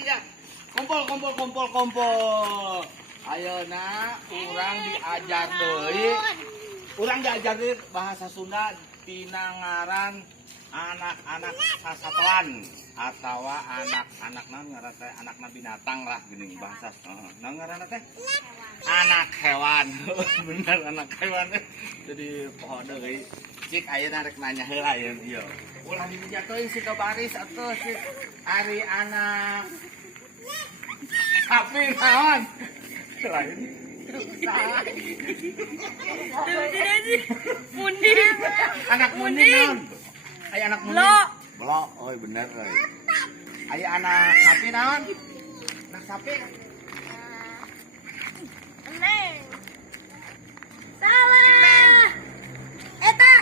Ya. Kumpul. Ayeuna urang diajar deui. Urang diajar deui bahasa Sunda tina ngaran anak-anak sasatuan atawa anak-anak naon ngaran teh anakna binatang lah geuning bahasa. Naon ngaranna teh? Anak hewan. Bener anak hewan. Jadi poho deui. Cik ayeuna rek nanya heula ieu. Ulah dijatuhin si baris atuh si ari anak sapi naon? Lain. Mundi. Anak mundi naon? Aya anak mundi. Blok. Oh bener euy. Aya anak sapi naon? Anak sapi. Neng. Salah. Eta.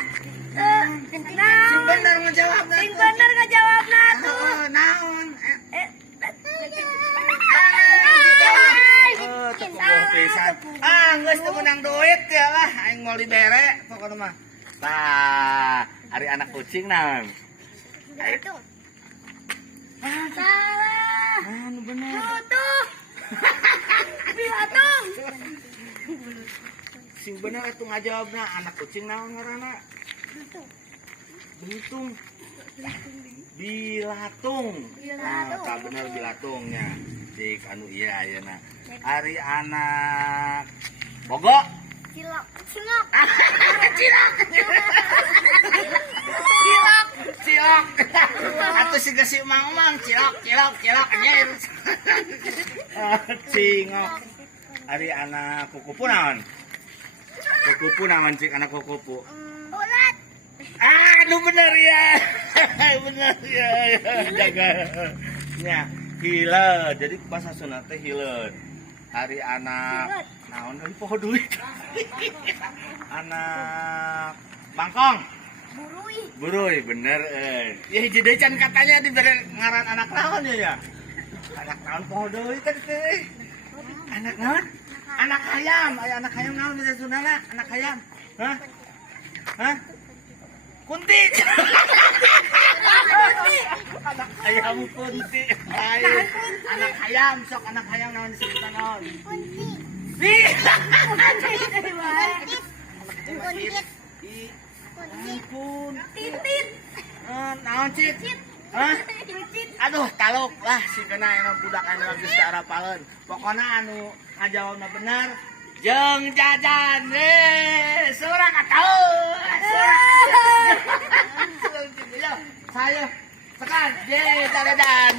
Sing bener ngejawabna. Sing bener ngejawabna tuh. Naon? Pisan. Geus teu menang duit ya lah aing mau libere pokona mah. Tah, ari anak kucing naon? Salah. Anu bener. Tuh. Bilatung. Sing bener atuh ngajawabna anak kucing naon ngaranna? Bilatung. Bilatung. Nah, tak bener bilatungnya. Cik anu iya ayeuna. Ari anak bogo. Cilok. Cilok. Atuh siga si mang cilok nyer. Cingok. Ari anak kukupu naon? Kukupu naon cik anak kukupu? Ulat. Lu bener ya. Bener ya. Jaga. Ya, hileud. Jadi bahasa Sunda teh hileud. Hari anak naon deui poho duit. Anak bangkong. Buruy bener ya hiji deui can katanya dibere ngaran anak naon ya. Anak naon poho duit teh. Anak naon? Anak ayam. Aya anak ayam naon bahasa Sundana? Anak ayam. Hah? Kunti. Anak ayam kunti. Anak ayam sok anak ayam naon disebutna naon? Kunti. Titit. Naon cik? Hah? Aduh taluk lah si kena yang budak anu geus teu arapaleun. Pokona anu ngajawabna bener jeung jajan surang ataun. Saya sekan je dadan